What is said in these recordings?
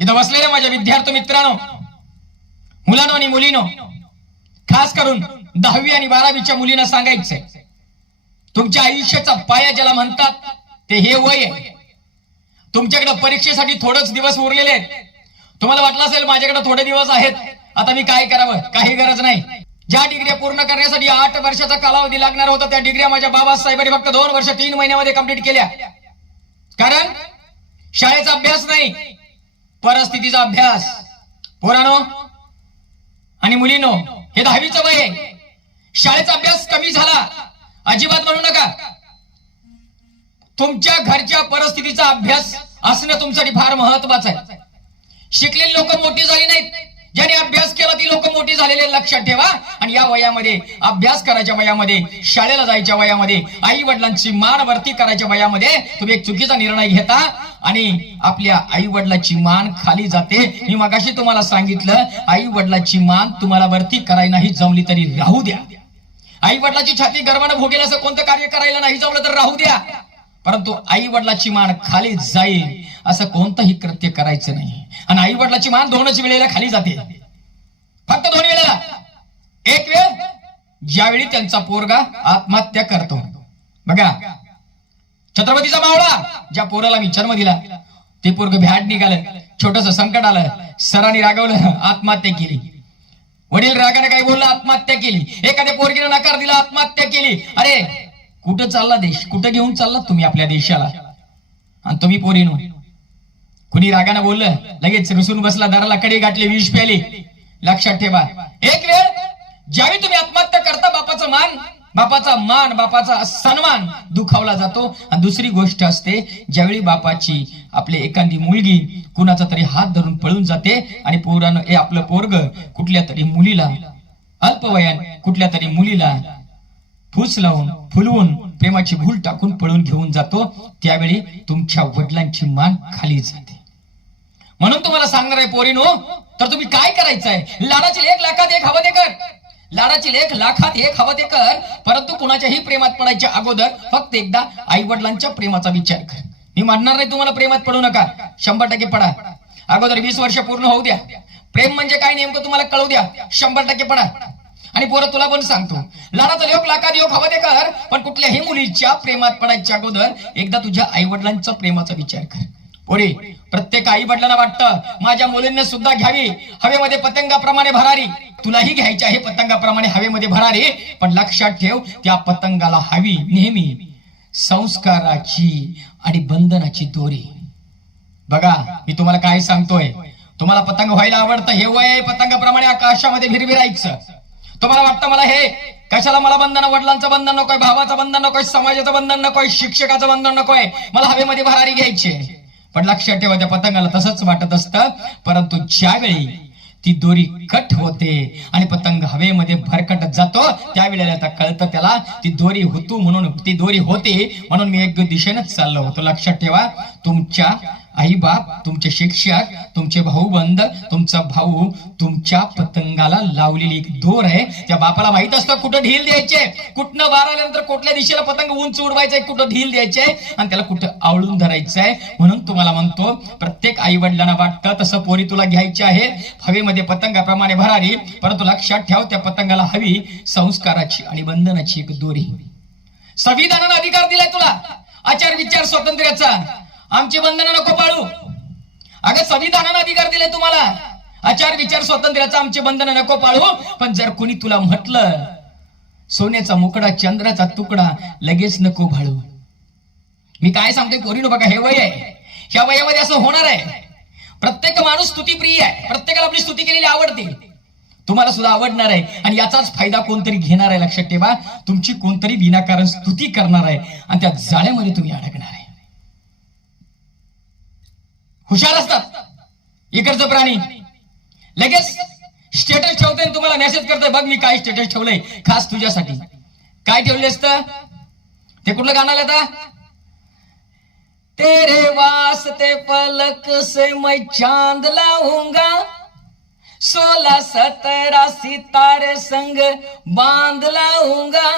इथं बसलेल्या माझ्या विद्यार्थी मित्रांनो मुलांनो आणि मुलीनो खास करून दहावी आणि बारावीच्या मुलींना सांगायचंय तुमच्या आयुष्याचा पाया ज्याला म्हणतात ते हे वय आहे. तुमच्याकडे परीक्षेसाठी थोडेच दिवस उरलेले आहेत. तुम्हाला वाटलं असेल माझ्याकडे थोडे दिवस आहेत आता मी काय करावं काही गरज नाही. ज्या डिग्र्या पूर्ण करण्यासाठी आठ वर्षाचा कालावधी लागणार होता त्या डिग्र्या माझ्या बाबासाहेबांनी फक्त दोन वर्ष तीन महिन्यामध्ये कंप्लीट केल्या. कारण शाळेचा अभ्यास नाही परिस्थितीचा अभ्यास. पोरानो आणि मुलीनो हे दहावीचं वय शाळेचा अभ्यास कमी झाला. अजिबात म्हणू नका. तुमच्या घरच्या परिस्थितीचा अभ्यास असणं तुमच्यासाठी फार महत्वाचं आहे. शिकलेली लोक मोठी झाली नाहीत. ज्याने अभ्यास केला ती लोक मोठी झालेले लक्षात ठेवा. आणि या वयामध्ये अभ्यास करायच्या वयामध्ये शाळेला जायच्या वयामध्ये आई वडिलांची मानवर्ती करायच्या वयामध्ये तुम्ही एक चुकीचा निर्णय घेता. आणि आपल्या आई वडिलाची मान खाली जाते. मी मगाशी तुम्हाला सांगितलं आई वडिलाची मान तुम्हाला वरती करायला नाही जमली तरी राहू द्या. आई वडिलाची छाती गर्वानं भोगेल असं कोणतं कार्य करायला नाही जमलं तर राहू द्या. परंतु आई वडिलाची मान खाली जाईल असं कोणतंही कृत्य करायचं नाही. आणि आई वडिलाची मान दोनच वेळेला खाली जाते. फक्त दोन वेळेला. एक वेळ ज्यावेळी त्यांचा पोरगा आत्महत्या करतो. बघा छत्रपतीचा मावळा. ज्या पोराला मी जन्म दिला ते पोरग भ्याड निघालं छोटस संकट आलं सरांनी रागवलं आत्महत्या केली. वडील रागाने काही बोललं आत्महत्या केली. एखाद्या पोरगीने नकार दिला आत्महत्या केली. अरे कुठं चालला देश? कुठं घेऊन चालला तुम्ही आपल्या देशाला? आणि तुम्ही पोरीनो कुणी रागाने बोललं लगेच रुसून बसला दराला कडे गाठले विष प्याली. लक्षात ठेवा. एक वेळ ज्यावेळी तुम्ही आत्महत्या करता बापाचं मान बापाचा मान बापाचा सन्मान दुखावला जातो. आणि दुसरी गोष्ट असते ज्यावेळी बापाची आपली एखादी मुलगी कुणाचा तरी हात धरून पळून जाते आणि पोरानं हे आपलं पोरग कुठल्या तरी मुलीला अल्पवयान कुठल्या तरी मुलीला फूस लावून फुलवून प्रेमाची भूल टाकून पळून घेऊन जातो त्यावेळी तुमच्या वडिलांची मान खाली जाते. म्हणून तुम्हाला सांगणार आहे पोरीनो तर तुम्ही काय करायचं आहे एक लाखात एक हवं ते कर. लाडाची लेख लाखात एक हवं ते कर. परंतु कुणाच्याही प्रेमात पडायच्या अगोदर फक्त एकदा आई वडिलांच्या प्रेमाचा विचार कर. मी म्हणणार नाही तुम्हाला प्रेमात पडू नका. शंभर टक्के पडा. अगोदर वीस वर्ष पूर्ण होऊ द्या. प्रेम म्हणजे काय नेमकं तुम्हाला कळू द्या. शंभर टक्के पडा. आणि पोरं तुला पण सांगतो. लाडाचा योग लाखात योग हवा ते कर. पण कुठल्याही मुलीच्या प्रेमात पडायच्या अगोदर एकदा तुझ्या आई वडिलांचा प्रेमाचा विचार कर. पोरे प्रत्येक आई वडिलांना वाटतं माझ्या मुलींना सुद्धा घ्यावी. हवेमध्ये पतंगाप्रमाणे भरारी. तुलाही घ्यायची आहे पतंगाप्रमाणे हवेमध्ये भरारे पण लक्षात ठेव त्या पतंगाला हवी नेहमी संस्काराची आणि बंधनाची दोरी. बघा मी तुम्हाला काय सांगतोय? तुम्हाला पतंग व्हायला आवडतं हे वय पतंगाप्रमाणे आकाशामध्ये भिरभिरायचं तुम्हाला वाटतं मला हे? कशाला मला बंधन वडिलांचं बंधन नकोय भावाचं बंधन नकोय समाजाचं बंधन नकोय शिक्षकाचं बंधन नकोय? मला हवेमध्ये भरारी घ्यायची पण लक्षात ठेवा त्या पतंगाला तसंच वाटत असतं परंतु ज्यावेळी ती दोरी कट होते आणि पतंग हवेमध्ये भरकटत जातो. त्यावेळेला आता कळतं त्याला ती दोरी होतो म्हणून ती दोरी होते म्हणून मी एक दिशेनेच चाललो होतो. लक्षात ठेवा तुमच्या आई बाप तुमचे शिक्षक तुमचे भाऊबंद तुमचा भाऊ तुमच्या पतंगाला लावलेली एक दोर आहे. त्या बापाला माहीत असतं कुठं ढील द्यायचे? कुठनं वार आल्यानंतर कुठल्या दिशेला पतंग उंच उडवायचंय कुठं ढील द्यायचे आणि त्याला कुठं आवळून धरायचंय म्हणून तुम्हाला म्हणतो प्रत्येक आई वडिलांना वाटतं तसं पोरी तुला घ्यायची आहे. हवेमध्ये पतंगाप्रमाणे भरारी परंतु लक्षात ठेव त्या पतंगाला हवी संस्काराची आणि बंधनाची एक दोरी. संविधानानं अधिकार दिलाय तुला. आचार विचार स्वातंत्र्याचा. आमची बंधनं नको पाळू. अगं संविधानानं अधिकार दिले तुम्हाला. आचार विचार स्वातंत्र्याचा आमची बंधनं नको पाळू. पण जर कोणी तुला म्हटलं सोन्याचा मुकडा चंद्राचा तुकडा लगेच नको भाळू. मी काय सांगतोय पोरीनो बघा हे वय आहे. ह्या वयामध्ये असं होणार आहे. प्रत्येक माणूस स्तुतीप्रिय आहे. प्रत्येकाला आपली स्तुती केलेली आवडते. तुम्हाला सुद्धा आवडणार आहे. आणि याचाच फायदा कोणतरी घेणार आहे लक्षात ठेवा. तुमची कोणतरी विनाकारण स्तुती करणार आहे. आणि त्या जाळ्यामध्ये तुम्ही अडकणार आहे. हुशार असतात. इकडचं प्राणी. लगेच स्टेटस ठेवतोय तुम्हाला मेसेज करतोय बघ मी काय स्टेटस ठेवलंय खास तुझ्यासाठी. काय ठेवले असतं? ते कुठलं गाणं आलं आता? तेरे वास्ते पलक से मैं चांद लाऊंगा सोलह सतरा सितारे संग बांध लाऊंगा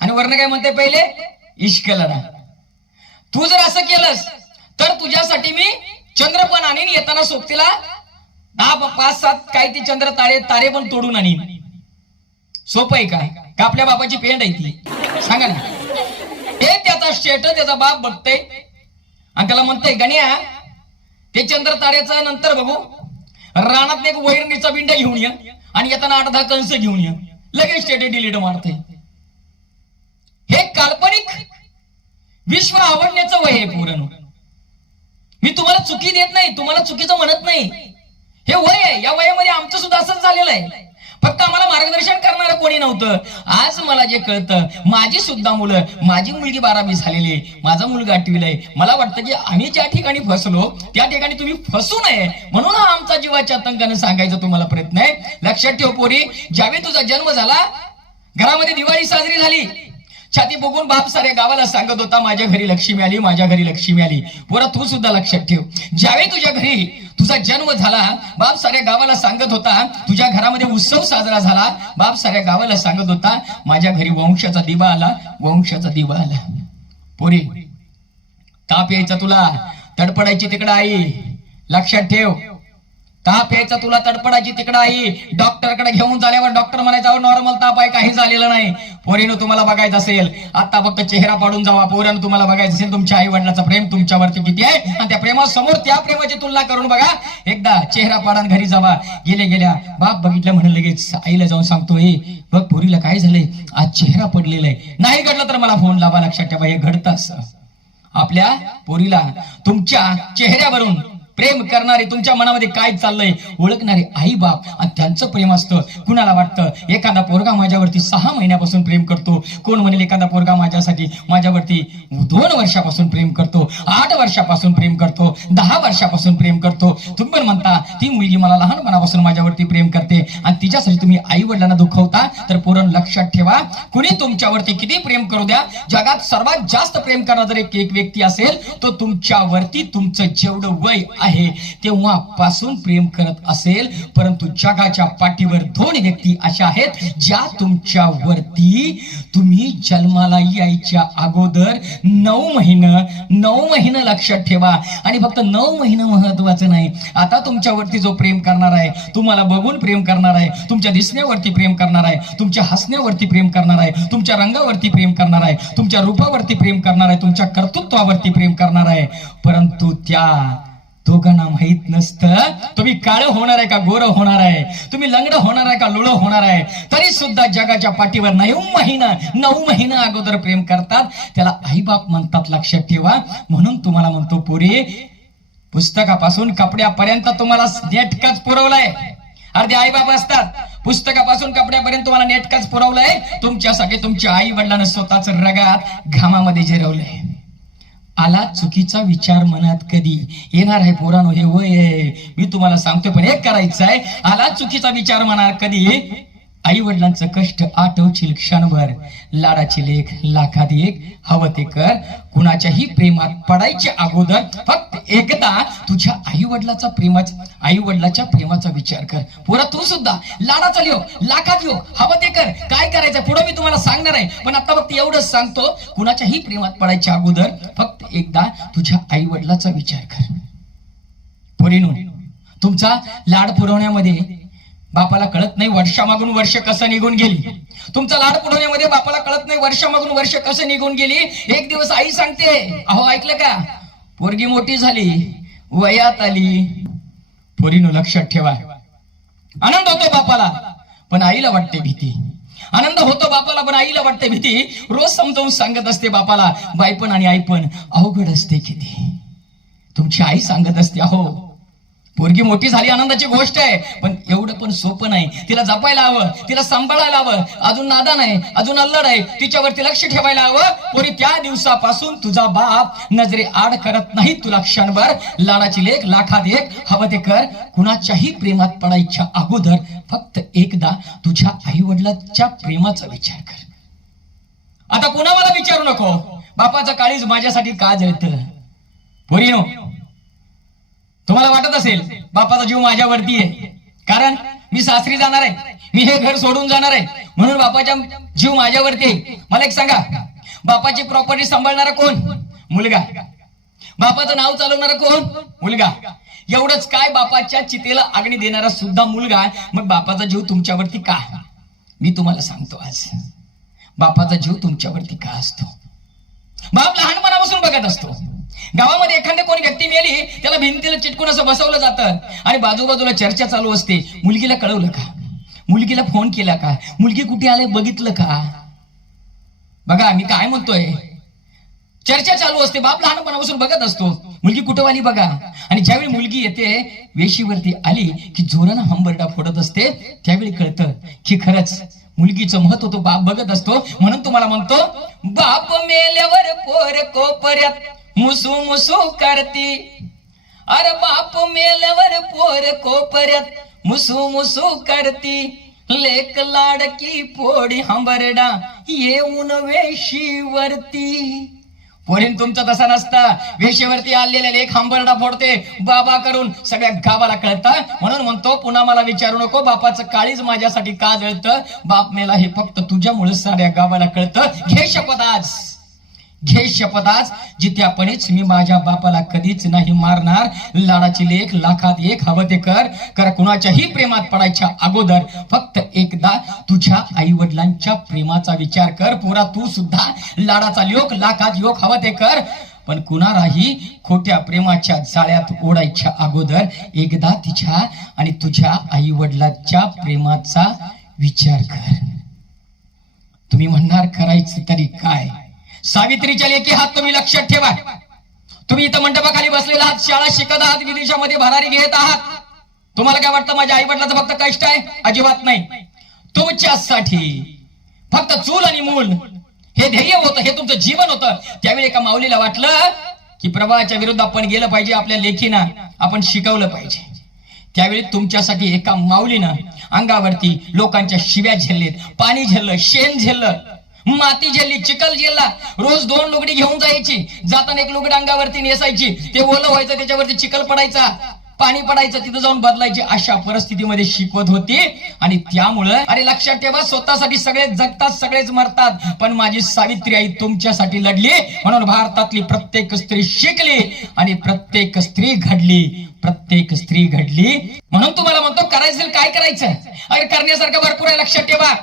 आणि वर्ण काय म्हणते पहिले? इश्कलना तू जर असं केलंस तर तुझ्यासाठी मी चंद्रपाल आणीन येताना सोबतीला दहा पाच सात काही ते चंद्र तारे तारे पण तोडून आणीन. सोपं आहे का? का आपल्या बापाची पेंड आहे ती? सांगा ना. हे त्याचा स्टेटस त्याचा बाप बघतय. आणि त्याला म्हणतय गण्या ते चंद्र ताऱ्याचा नंतर बघू. रानात एक वैरणीचा बिंड घेऊन ये आणि येताना आठ दहा कंस घेऊन या. लगेच स्टेट डिलीट मारते हे काल्पनिक विश्व आवडण्याचं वय आहे पूर्ण मी तुम्हाला चुकी देत नाही तुम्हाला चुकीचं म्हणत नाही. हे वय आहे या वयामध्ये आमचं सुद्धा असंच झालेलं आहे. फक्त आम्हाला मार्गदर्शन करणारं कोणी नव्हतं. आज मला जे कळतं माझी सुद्धा मुलं माझी मुलगी बारावी झालेली आहे माझा मुलगा आठवीला आहे. मला वाटतं की आम्ही ज्या ठिकाणी फसलो त्या ठिकाणी तुम्ही फसू नये. म्हणून हा आमचा जीवाच्या आतंकानं सांगायचा तुम्हाला प्रयत्न आहे. लक्षात ठेव पोरी ज्यावेळी तुझा जन्म झाला घरामध्ये दिवाळी साजरी झाली छाती बघून बाप साऱ्या गावाला सांगत होता माझ्या घरी लक्ष्मी आली माझ्या घरी लक्ष्मी आली. बरं तू सुद्धा लक्षात ठेव. ज्यावेळी तुझ्या घरी तुझा जन्म झाला बाप साऱ्या गावाला सांगत होता तुझ्या घरामध्ये उत्सव साजरा झाला बाप साऱ्या गावाला सांगत होता माझ्या घरी वंशाचा दिवा आला वंशाचा दिवा आला. पोरी ताप यायचा तुला. तडपडायची तिकडं आई. लक्षात ठेव. ताप यायचा तुला तडपडायची तिकडं आई. डॉक्टरकडे घेऊन झाल्यावर डॉक्टर म्हणायचा नॉर्मल ताप आहे काही झालेलं नाही. पोरीनं तुम्हाला बघायचं असेल आता फक्त चेहरा पाडून जावा. पोरानं तुम्हाला बघायचं असेल तुमच्या आई वडिलाचं प्रेम तुमच्यावरती किती आहे आणि त्या प्रेमासमोर त्या प्रेमाची तुलना करून बघा. एकदा चेहरा पाडून घरी जावा. गेले गेल्या बाप बघितलं म्हणून लगेच आईला जाऊन सांगतो हे बघ पोरीला काय झालंय? आज चेहरा पडलेला आहे. नाही घडलं तर मला फोन लावा लक्षात ठेवा हे घडतं असं. आपल्या पोरीला तुमच्या चेहऱ्यावरून प्रेम करणारे तुमच्या मनामध्ये काय चाललंय? ओळखणारे आई बाप आणि त्यांचं प्रेम असतं. कुणाला वाटतं? एखादा पोरगा माझ्यावरती सहा महिन्यापासून प्रेम करतो. कोण म्हणेल एखादा पोरगा माझ्यासाठी? माझ्यावरती दोन वर्षापासून प्रेम करतो. आठ वर्षापासून प्रेम करतो. दहा वर्षापासून प्रेम करतो. तुम्ही पण म्हणता ती मुलगी मला लहानपणापासून माझ्यावरती प्रेम करते. आणि तिच्यासाठी तुम्ही आई वडिलांना दुखवता तर पोरण लक्षात ठेवा. कुणी तुमच्यावरती किती प्रेम करू द्या? जगात सर्वात जास्त प्रेम करणारा जर एक एक व्यक्ती असेल तो तुमच्यावरती तुमचं जेवढं वय आहे तेव्हापासून प्रेम करत असेल परंतु जगाच्या पाठीवर दोन व्यक्ती अशा आहेत ज्या तुमच्यावरती तुम्ही जन्माला यायच्या अगोदर नऊ महिनं नऊ महिनं लक्षात ठेवा. आणि फक्त नऊ महिनं महत्वाचं नाही. आता तुमच्यावरती जो प्रेम करणार आहे तुम्हाला बघून प्रेम करणार आहे तुमच्या दिसण्यावरती प्रेम करणार आहे तुमच्या हसण्यावरती प्रेम करणार आहे तुमच्या रंगावरती प्रेम करणार आहे तुमच्या रूपावरती प्रेम करणार आहे तुमच्या कर्तृत्वावरती प्रेम करणार आहे परंतु त्या दोघांना माहीत नसतं. तुम्ही काळ होणार आहे का गोर होणार आहे? तुम्ही लंगड होणार आहे का लुळ होणार आहे? तरी सुद्धा जगाच्या पाठीवर नऊ महिना नऊ महिना अगोदर प्रेम करतात. त्याला आईबाप म्हणतात लक्षात ठेवा. म्हणून तुम्हाला म्हणतो पुरी पुस्तकापासून कपड्यापर्यंत तुम्हाला नेटकाच पुरवलाय. अर्धे आई बाप असतात. पुस्तकापासून कपड्यापर्यंत तुम्हाला नेटकाच पुरवलंय. तुमच्यासाठी तुमच्या आई वडिलांना स्वतःच रगात घामामध्ये झिरवलंय आला चुकीचा विचार मनात कधी? येणार आहे पोरानो हे वय मी तुम्हाला सांगतोय पण एक करायचं आहे आला चुकीचा विचार मनात कधी? आई वडिलांचं कष्ट आठवशील क्षणभर. लाडाची लेख लाखात एक. हवं ते कर. कुणाच्याही प्रेमात पडायच्या अगोदर फक्त एकदा तुझ्या आई वडिलाचा प्रेमाच आई वडिलाच्या प्रेमाचा विचार कर. पुरा तू सुद्धा. लाडाचा लिहो लाखात लिहो. हवं ते कर. काय करायचं? पुढे मी तुम्हाला सांगणार आहे. पण आता फक्त एवढंच सांगतो. कुणाच्याही प्रेमात पडायच्या अगोदर फक्त एकदा तुझ्या आई वडिलाचा विचार कर. पोरीनो तुमचा लाड पुरवण्यामध्ये बापाला कळत नाही वर्षामागून वर्ष कसं निघून गेली. तुमचा लाड पुढवण्यामध्ये बापाला कळत नाही वर्षामागून वर्ष कसं निघून गेली. एक दिवस आई सांगते अहो ऐकलं का? पोरगी मोठी झाली वयात आली. पोरीनो लक्षात ठेवा. आनंद होतो बापाला पण आईला वाटते भीती. आनंद होतो बापाला पण आईला वाटते भीती. रोज समजावून सांगत असते बापाला बायपण आणि आईपण अवघड असते किती. तुमची आई सांगत असते अहो पोरगी मोठी झाली आनंदाची गोष्ट आहे पण एवढं पण सोपं नाही. तिला जपायला हवं तिला सांभाळायला हवं. अजून नादान आहे अजून अल्लड आहे. तिच्यावरती लक्ष ठेवायला हवं. पोरी त्या दिवसापासून तुझा बाप नजरे आड करत नाही तुला क्षणभर. लाडाची लेख लाखात एक. हवं ते कर. कुणाच्याही प्रेमात पडायच्या अगोदर फक्त एकदा तुझ्या आई वडिलांच्या प्रेमाचा विचार कर. आता पुन्हा मला विचारू नको? बापाचं काळीज माझ्यासाठी का जळत? पोरीनो तुम्हाला वाटत असेल बापाचा जीव माझ्यावरती आहे. कारण मी सासरी जाणार आहे. मी हे घर सोडून जाणार आहे. म्हणून बापाचा जीव माझ्यावरती आहे. मला एक सांगा. बापाची प्रॉपर्टी सांभाळणारा कोण? मुलगा. बापाचं नाव चालवणारा कोण? मुलगा. एवढंच काय बापाच्या चितेला अग्नी देणारा सुद्धा मुलगा मग बापाचा जीव तुमच्यावरती का? मी तुम्हाला सांगतो आज. बापाचा जीव तुमच्यावरती का असतो? बाप लहानपणापासून बघत असतो. गावामध्ये एखादी कोणी व्यक्ती मेली त्याला भिंतीला चिटकून असं बसवलं जातं. आणि बाजूबाजूला चर्चा चालू असते. मुलगीला कळवलं का? मुलगीला फोन केला का? मुलगी कुठे आले बघितलं का? बघा मी काय म्हणतोय? चर्चा चालू असते. बाप लहानपणापासून बघत असतो. मुलगी कुठं आली बघा? आणि ज्यावेळी मुलगी येते वेशीवरती आली की जोरानं हंबरडा फोडत असते त्यावेळी कळतं की खरंच मुलगीचं महत्त्व तो बाप बघत असतो. म्हणून तुम्हाला म्हणतो बाप मेल्यावर पोर कोपऱ्यात मुसू मुसू करती. अरे बाप मेल्यावर पोर कोपऱ्यात मुसू मुसू करती. लेक लाडकी पोडी हंबरडा येऊन वेशीवरती. पोरीन तुमचं तसा नसता. वेशीवरती आलेले लेख हंबरडा फोडते. बाबा करून सगळ्या गावाला कळता. म्हणून म्हणतो पुन्हा मला विचारू नको. बापाचं काळीच माझ्यासाठी का जळतं? बाप मेला हे फक्त तुझ्यामुळे साऱ्या गावाला कळतं. घे शपथ आज. घे शपथ जित्यापणीच मी माझ्या बापाला कधीच नाही मारणार. लाडाची लेख लाखात एक हवं ते कर. कर कुणाच्याही प्रेमात पडायच्या अगोदर. फक्त एकदा तुझ्या आई वडिलांच्या प्रेमाचा विचार कर. पुरा तू सुद्धा लाडाचा लोक लाखात योग हवं ते कर. पण कुणालाही खोट्या प्रेमाच्या जाळ्यात ओढायच्या अगोदर एकदा तिच्या आणि तुझ्या आई वडिलांच्या प्रेमाचा विचार कर. तुम्ही म्हणणार करायचं तरी काय? सावित्रीच्या लेखी हात तुम्ही लक्षात ठेवा. तुम्ही इथं मंडपाखाली बसलेला आहात शाळा शिकत आहात विदेशामध्ये भरारी घेत आहात. तुम्हाला काय वाटतं माझ्या आई वडिलाचं फक्त कष्ट आहे? अजिबात नाही. तुमच्यासाठी फक्त चूल आणि मूल. हे ध्येय होतं हे तुमचं जीवन होतं. त्यावेळी एका माऊलीला वाटलं की प्रवाहाच्या विरुद्ध आपण गेलं पाहिजे आपल्या लेखीनं आपण शिकवलं पाहिजे. त्यावेळी तुमच्यासाठी एका माऊलीनं अंगावरती लोकांच्या शिव्या झेललेत पाणी झेललं शेण झेललं. माती झेलली चिखल जेला. रोज दोन लुगडी घेऊन जायची. जाताना एक लुगडी अंगावरती नेसायची. ते ओलं व्हायचं त्याच्यावरती चिखल पडायचा. पाणी पडायचं तिथं जाऊन बदलायची. अशा परिस्थितीमध्ये शिकवत होती. आणि त्यामुळं अरे लक्षात ठेवा स्वतःसाठी सगळेच जगतात सगळेच मरतात. पण माझी सावित्री आई तुमच्यासाठी लढली. म्हणून भारतातली प्रत्येक स्त्री शिकली आणि प्रत्येक स्त्री घडली. प्रत्येक स्त्री घडली म्हणून तुम्हाला म्हणतो करायचं काय करायचं? अरे करण्यासारखं भरपूर आहे लक्षात ठेवा.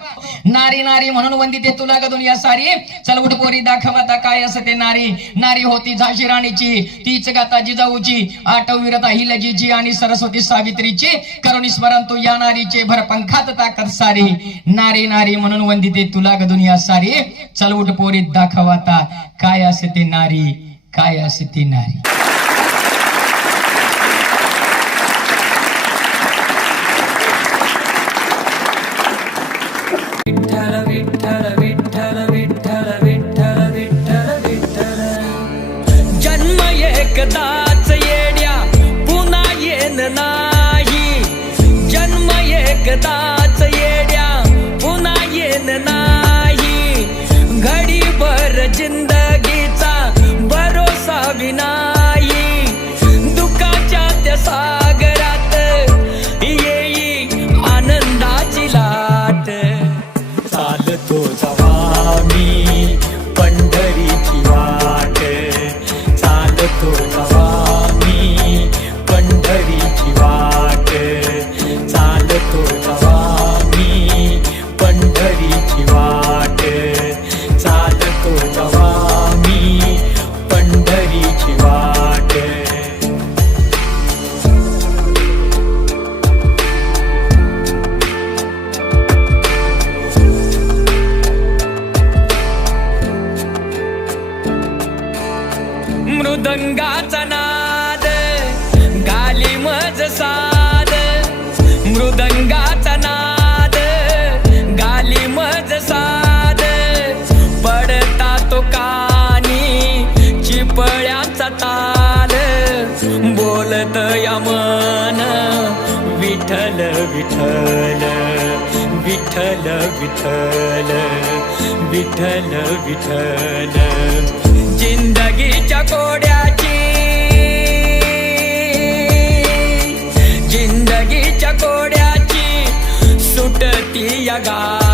नारी नारी म्हणून वंदिते तुला ग या सारी. चल उठ पोरी दाखवता काय असं ते नारी. नारी होती झाशी राणीची तीच गाता जिजाऊची आटवीरता वीरता हिलजीची आणि सरस्वती सावित्रीची. करुणी स्मरण तू या नारीचे भर पंखात ताकद सारी. नारी नारी म्हणून वंदिते तुला गदून या सारी. चल उठ पोरी काय असं ते नारी काय असते ते नारी. far विठल विठल विठल विठल विठल जिंदगीच्या कोड्याची जिंदगीच्या कोड्याची सुटती या गा